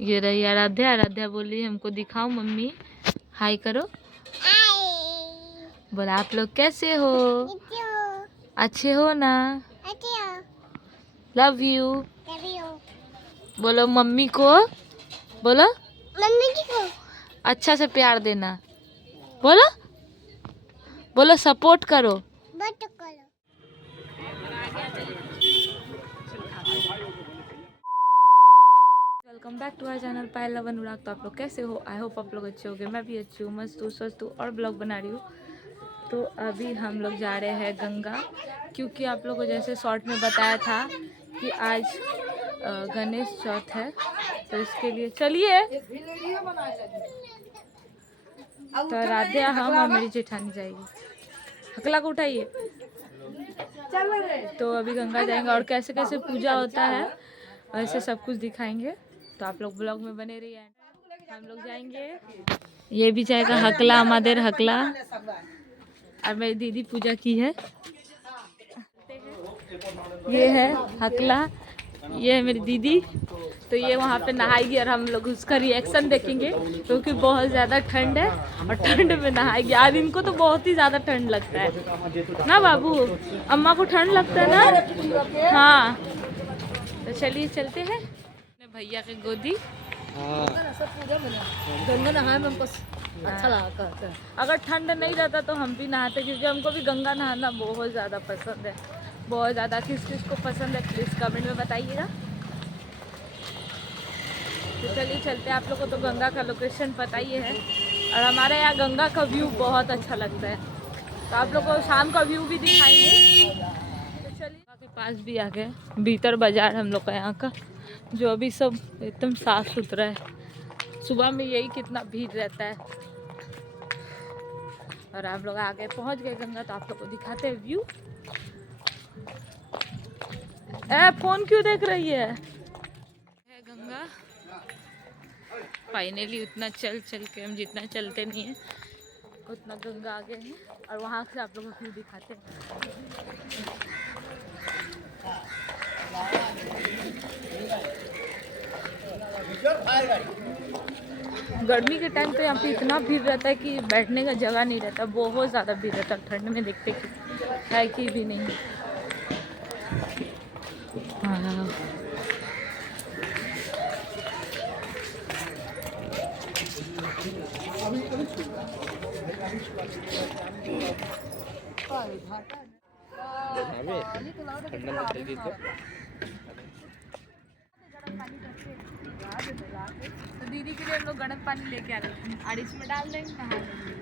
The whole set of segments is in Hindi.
ये रही आराध्या। आराध्या बोली हमको दिखाओ मम्मी, हाय करो। बोला आप लोग कैसे हो? अच्छे हो ना? Love you. बोलो मम्मी को, बोलो मम्मी को अच्छा से प्यार देना। बोलो बोलो सपोर्ट करो। Welcome back to our channel Payal love Anurag. तो आप लोग कैसे हो? आई होप आप लोग अच्छे होंगे। मैं भी अच्छी हूँ, मस्त हूँ, स्वस्थ हूँ और ब्लॉग बना रही हूँ। तो अभी हम लोग जा रहे हैं गंगा, क्योंकि आप लोगों को जैसे शॉर्ट में बताया था कि आज गणेश चौथ है, तो इसके लिए चलिए। तो आराध्या हम और मेरी जेठानी जाएगी। हकला को उठाइए। तो अभी गंगा जाएंगे और कैसे कैसे पूजा होता है वैसे सब कुछ दिखाएंगे। तो आप लोग ब्लॉग में बने रहिए। हम लोग जाएंगे। ये भी जाएगा हकला, हमारे हकला। और मेरी दीदी पूजा की है। ये है हकला, ये है मेरी दीदी। तो ये वहाँ पे नहाएगी और हम लोग उसका रिएक्शन देखेंगे, क्योंकि बहुत ज़्यादा ठंड है और ठंड में नहाएगी। आज इनको तो बहुत ही ज़्यादा ठंड लगता है ना बाबू? अम्मा को ठंड लगता है ना? हाँ, तो चलिए चलते हैं भैया के गोदी। गंगा नहाए में हमको अच्छा लगा। अगर ठंड नहीं रहता तो हम भी नहाते, क्योंकि हमको भी गंगा नहाना बहुत ज़्यादा पसंद है, बहुत ज़्यादा। किस किस को पसंद है प्लीज़ कमेंट में बताइएगा। तो चलिए चलते हैं। आप लोगों को तो गंगा का लोकेशन पता ही है, और हमारे यहाँ गंगा का व्यू बहुत अच्छा लगता है। तो आप लोगों को शाम का व्यू भी दिखाएंगे। तो चलिए के पास भी आ गए, भीतर बाजार हम लोग का यहाँ का, जो अभी सब एकदम साफ सुथरा है। सुबह में यही कितना भीड़ रहता है। और आप लोग आगे पहुँच गए गंगा, तो आप लोग को दिखाते हैं व्यू। फोन क्यों देख रही है गंगा? फाइनली उतना चल चल के, हम जितना चलते नहीं है उतना गंगा आ गए हैं, और वहाँ से आप लोगों को व्यू दिखाते हैं। गर्मी के टाइम पे यहाँ पे इतना भीड़ रहता है कि बैठने का जगह नहीं रहता, बहुत ज़्यादा भीड़ रहता है। ठंड में देखते कि है कि भी नहीं। हाँ, तो दीदी के लिए हम लोग गर्म पानी लेके आ रहे हैं, और इसमें डाल देंगे, नहा लेंगे।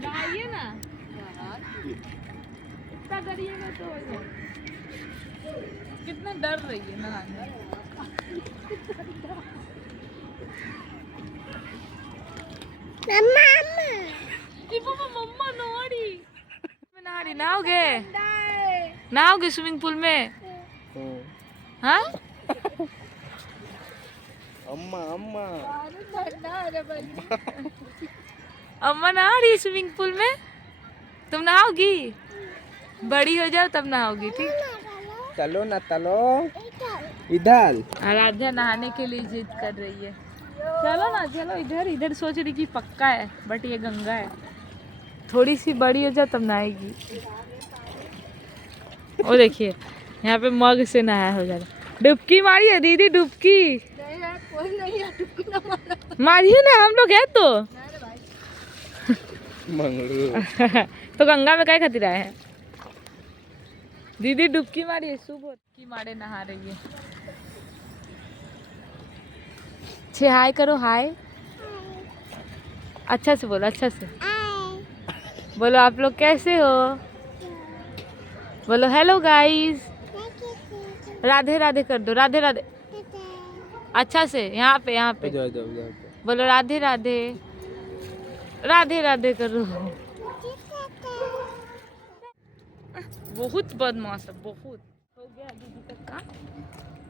नहाइए ना, इतना डरिएगा तो हो जाए। कितना डर रही है नहाने। मम्मा नहारी, नहाओगे? नहाओगे स्विमिंग पूल में? हाँ? अम्मा अम्मा अम्मा नहा रही है स्विमिंग पूल में। तुम नहाओगी? बड़ी हो जाओ तब नहाओगी, ठीक? चलो ना, चलो इधर। आराध्या नहाने के लिए जिद कर रही है। चलो ना, चलो इधर। इधर सोच रही कि पक्का है, बट ये गंगा है। थोड़ी सी बड़ी हो जाए तब नहाएगी। वो देखिए यहाँ पे मग से नहाया हो जा रहा। डुबकी मारी है दीदी, डुबकी। कोई नहीं है, डुबकी ना मारिए ना, हम लोग है तो। तो गंगा में क्या खतरा है? दीदी डुबकी मारी है, सुबह की मारे नहा रही है। छे हाय करो, हाय। अच्छा से बोलो, अच्छा से बोलो। आप लोग कैसे हो? बोलो हेलो गाइस। राधे राधे कर दो, राधे राधे। अच्छा से यहाँ पे, यहाँ पे बोलो राधे राधे, राधे राधे करो। बहुत बदमाश है, बहुत। हो गया दीदी का काम,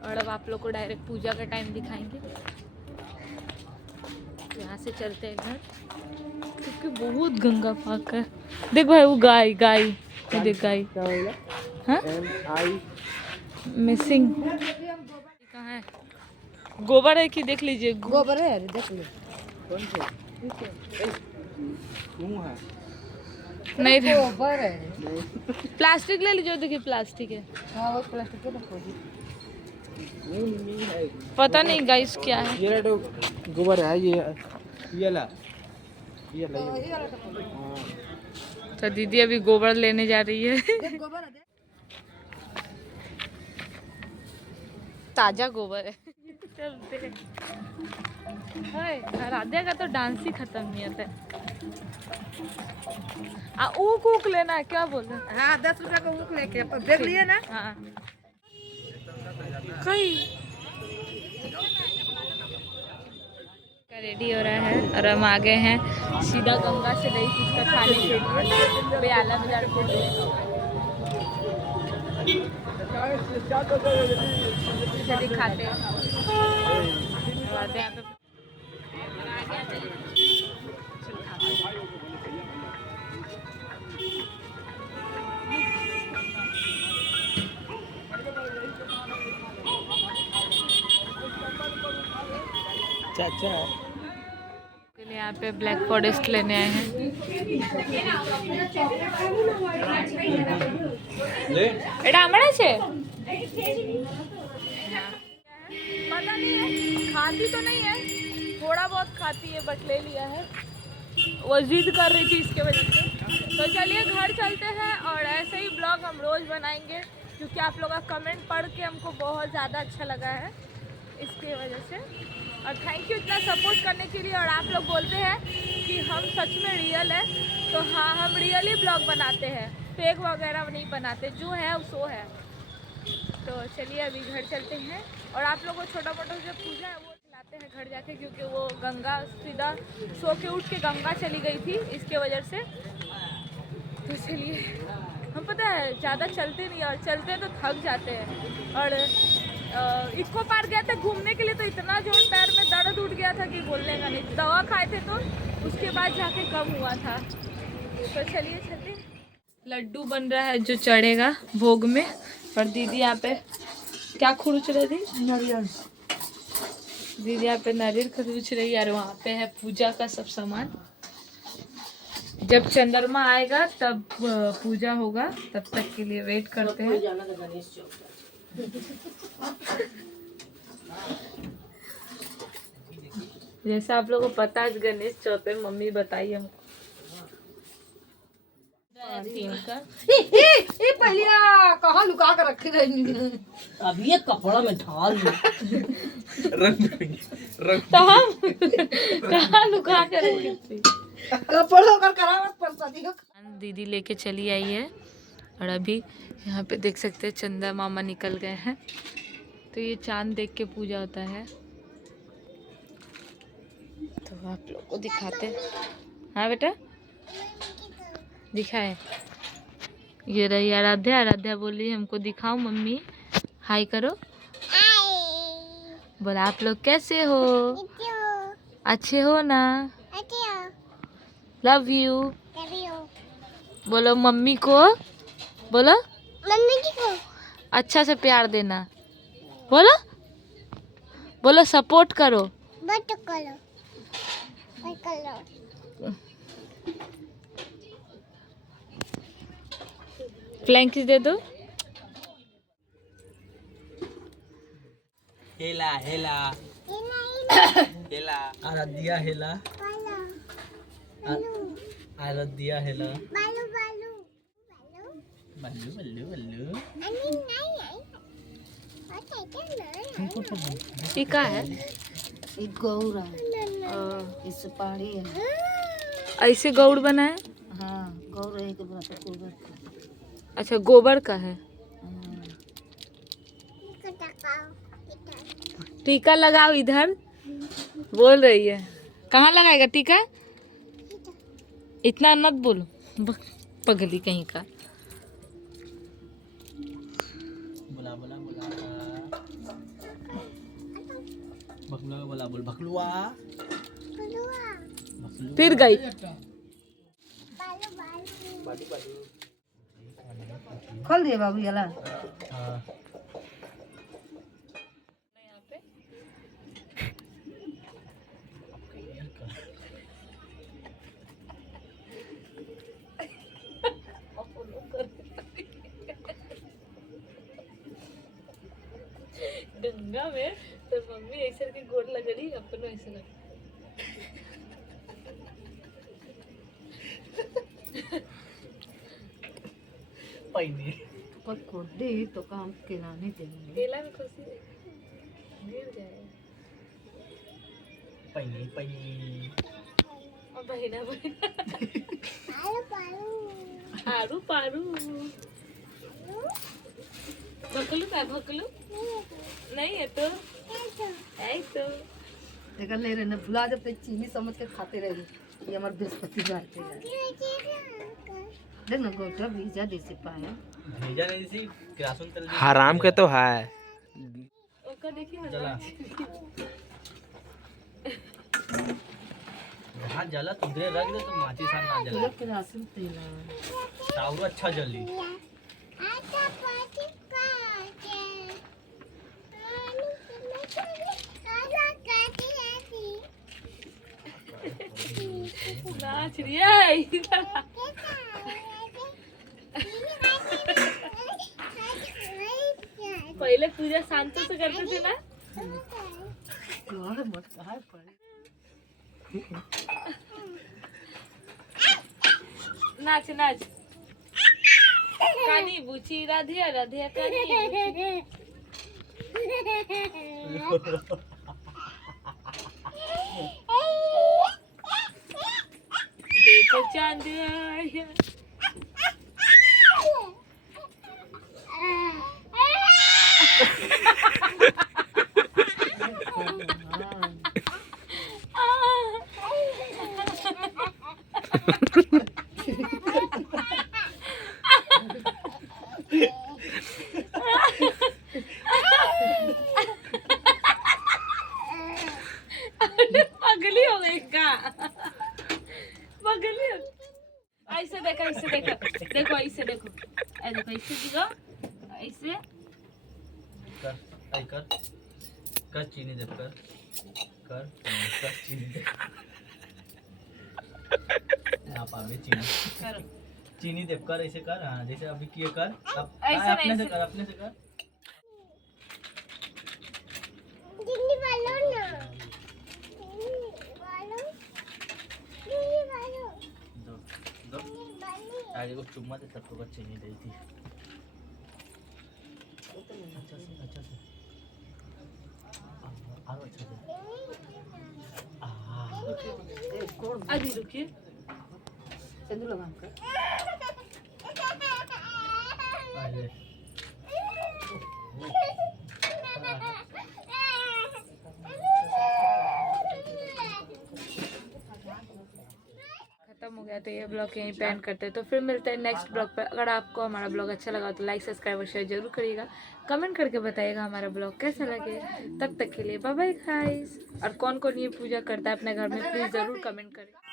और अब आप लोग को डायरेक्ट पूजा का टाइम दिखाएंगे। यहाँ से चलते हैं घर, क्योंकि बहुत गंगा पाक है। देख भाई वो गाय वो देख गाय। हाँ मिसिंग कहाँ है? गोबर है कि देख लीजिए। गोबर है, देख लो। नहीं गोबर है। प्लास्टिक ले लीजिए, देखिए प्लास्टिक है। हाँ वो प्लास्टिक के रखो जी। पता नहीं गाइस क्या है। ये तो गोबर है, ये ला तो दीदी अभी गोबर लेने जा रही है। गोबर है। ताजा गोबर है। चलते हैं। हाय, आराध्या का तो डांस ही खत्म नहीं होता है। ऊक ऊक लेना है, क्या बोल रहे हैं? हाँ 10 रुपया का ऊक लेके देख लिए ना। हाँ कहीं रेडी हो रहा है और हम आ गए हैं सीधा गंगा से दही फुचका खाने के लिए बेआला बाजार को। दिखाते हैं यहाँ पे। चाचा यहाँ पे ब्लैक फॉरेस्ट लेने आए हैं। एटा हमारे से पता नहीं है, खाती तो नहीं है, थोड़ा बहुत खाती है बट ले लिया है। वो जिद कर रही थी इसके वजह से। तो चलिए घर चलते हैं और ऐसे ही ब्लॉग हम रोज़ बनाएंगे, क्योंकि आप लोगों का कमेंट पढ़ के हमको बहुत ज़्यादा अच्छा लगा है इसके वजह से। और थैंक यू इतना सपोर्ट करने के लिए। और आप लोग बोलते हैं कि हम सच में रियल है, तो हाँ हम रियल ही ब्लॉग बनाते हैं, फेक वगैरह नहीं बनाते, जो है सो है। तो चलिए अभी घर चलते हैं और आप लोगों को छोटा मोटा जो पूजा है वो खिलाते हैं घर जाके, क्योंकि वो गंगा सीधा सो के उठ के गंगा चली गई थी इसके वजह से। तो चलिए, हम पता है ज़्यादा चलते नहीं और चलते तो थक जाते हैं। और इको पार्क गया था घूमने के लिए, तो इतना जोर पैर में दर्द उठ गया था कि बोलने का नहीं। दवा खाए थे तो उसके बाद जाके कम हुआ था। तो चलिए चलते। लड्डू बन रहा है जो चढ़ेगा भोग में। और दीदी यहाँ पे क्या खुरुच रही थी? नारियल। दीदी यहाँ पे नारियल खरीच रही है। और वहाँ पे है पूजा का सब सामान। जब चंद्रमा आएगा तब पूजा होगा, तब तक के लिए वेट करते हैं। जैसा आप लोगों को पता है गणेश चौथ है, मम्मी बताइए हमको। पहलिया कहाँ लुका कर रखी रही? अभी ये कपड़ा में ढाल तो हम कहाँ लुका कर रखी थी? कपड़ों कर करावत परसादी हो। दीदी लेके चली आई है और अभी यहाँ पे देख सकते हैं चंदा मामा निकल गए हैं। तो ये चांद देख के पूजा होता है, तो आप लोग को दिखाते। हाँ बेटा दिखाए। ये रही आराध्या। आराध्या बोली हमको दिखाओ मम्मी, हाय करो। बोला आप लोग कैसे हो? अच्छे हो ना? लव यू बोलो मम्मी को। बोलो मम्मी को अच्छा से प्यार देना। बोलो बोलो सपोर्ट करो। फ्लैंक किस दे दो। हेला हेला हेला आराध्या हेला आराध्या हेला बल्लू बल्लू बल्लू ये क्या है? ये गौर है, इस सुपारी है। ऐसे गौड़ बना है? हाँ गौर है के बना गोबर का। अच्छा गोबर का है। टीका लगाओ इधर, बोल रही है। कहाँ लगाएगा टीका? इतना मत बोलो, पगली कहीं का। बोला बोला बोला भकलुआ का बोला बोल भकलुआ फिर गई। खोल दिए बाबू ये ला। हाँ गंगा में तो मम्मी ऐसे के गोड़ लग रही अपन ऐसे लग पैनी पर कोडे तो काम खिलाने देंगे। केला में खुशी गिर जाए पैनी पैनी और बहिना बहिना आरू पारू भकलू का भकलू नहीं है तो है तो देखा ले रहे ना भुला जब तक चीनी समझ के खाते रहे। ये हमारे बृहस्पति जाते हैं। देख ना गोटा भीजा देसे पाया। भेजा नहीं सी क्रासन तेल हराम के तो है। ओका देखिए चला जहाँ जला तुझे रख दे तो माची सान ना जला के राशन तेल चावल अच्छा जली नाच रही है पहले पूजा शांति से करते थे ना। और मत कहा पड़े। नाच नाच कानी बुची राधिया राधिया कानी देखो चांद आया पगली हो गई का पगली हो ऐसे देखो देखो ऐसे देखो देखो ऐसे दिखो ऐसे कर आई कर चीनी दे कर चीनी दे ना पावे चीनी दे कर ऐसे कर। हाँ जैसे अभी किए कर अब ऐसे अपने नहीं, से कर अपने से कर दो आज को चुम्मा दे सबको बच्चे नहीं दी थी अच्छा से और अच्छा से अभी रुकिए सिंदूर लगा कर। पहले खत्म हो गया तो ये ब्लॉग यहीं पे एंड करते हैं। तो फिर मिलते हैं नेक्स्ट ब्लॉग पर। अगर आपको हमारा ब्लॉग अच्छा लगा तो लाइक सब्सक्राइब और शेयर जरूर करिएगा। कमेंट करके बताइएगा हमारा ब्लॉग कैसा लगे। तब तक के लिए बाय बाय गाइस। और कौन कौन ये पूजा करता है अपने घर में प्लीज़ ज़रूर कमेंट करें।